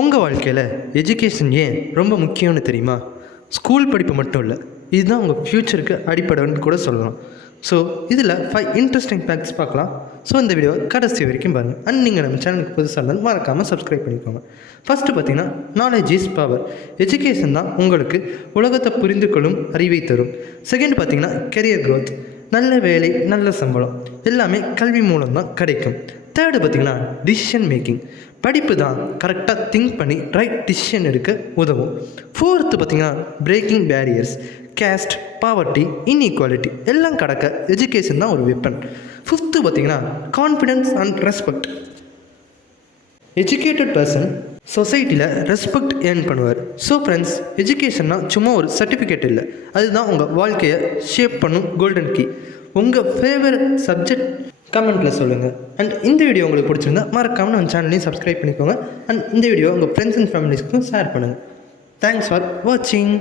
உங்கள் வாழ்க்கையில் எஜுகேஷன் ஏன் ரொம்ப முக்கியம்னு தெரியுமா? ஸ்கூல் படிப்பு மட்டும் இல்லை, இதுதான் உங்கள் ஃப்யூச்சருக்கு அடிப்படைன்னு கூட சொல்லலாம். ஸோ இதில் 5 இன்ட்ரெஸ்டிங் ஃபேக்ட்ஸ் பார்க்கலாம். ஸோ இந்த வீடியோ கடைசி வரைக்கும் பாருங்கள். அண்ட் நீங்கள் நம்ம சேனலுக்கு புதுசாக இருந்தாலும் மறக்காமல் சப்ஸ்கிரைப் பண்ணிக்கோங்க. ஃபஸ்ட்டு பார்த்தீங்கன்னா, நாலேஜ் இஸ் பவர். எஜுகேஷன் தான் உங்களுக்கு உலகத்தை புரிந்து கொள்ளும் அறிவை தரும். செகண்ட் பார்த்தீங்கன்னா, கெரியர் க்ரோத். நல்ல வேலை, நல்ல சம்பளம் எல்லாமே கல்வி மூலம் தான் கிடைக்கும். தேர்டு பார்த்திங்கன்னா, டிசிஷன் மேக்கிங். படிப்பு தான் கரெக்டாக திங்க் பண்ணி ரைட் டிசிஷன் எடுக்க உதவும். ஃபோர்த்து பார்த்திங்கன்னா, breaking barriers. Caste, poverty, inequality எல்லாம் கடக்க எஜுகேஷன் தான் ஒரு வெப்பன். ஃபிஃப்த்து பார்த்திங்கன்னா, confidence and respect. Educated person சொசைட்டியில் ரெஸ்பெக்ட் ஏர்ன் பண்ணுவார். ஸோ ஃப்ரெண்ட்ஸ், எஜுகேஷன்னா சும்மா ஒரு சர்டிஃபிகேட் இல்லை, அதுதான் உங்கள் வாழ்க்கையை ஷேப் பண்ணும் கோல்டன் கீ. உங்கள் ஃபேவரட் சப்ஜெக்ட் கமெண்ட்டில் சொல்லுங்கள். அண்ட் இந்த வீடியோ உங்களுக்கு பிடிச்சிருந்தா மறக்காமல் நம்ம சேனலையும் சப்ஸ்கிரைப் பண்ணிக்கோங்க. அண்ட் இந்த வீடியோ உங்கள் ஃப்ரெண்ட்ஸ் அண்ட் ஃபேமிலிஸ்க்கும் ஷேர் பண்ணுங்கள். தேங்க்ஸ் ஃபார் வாட்சிங்.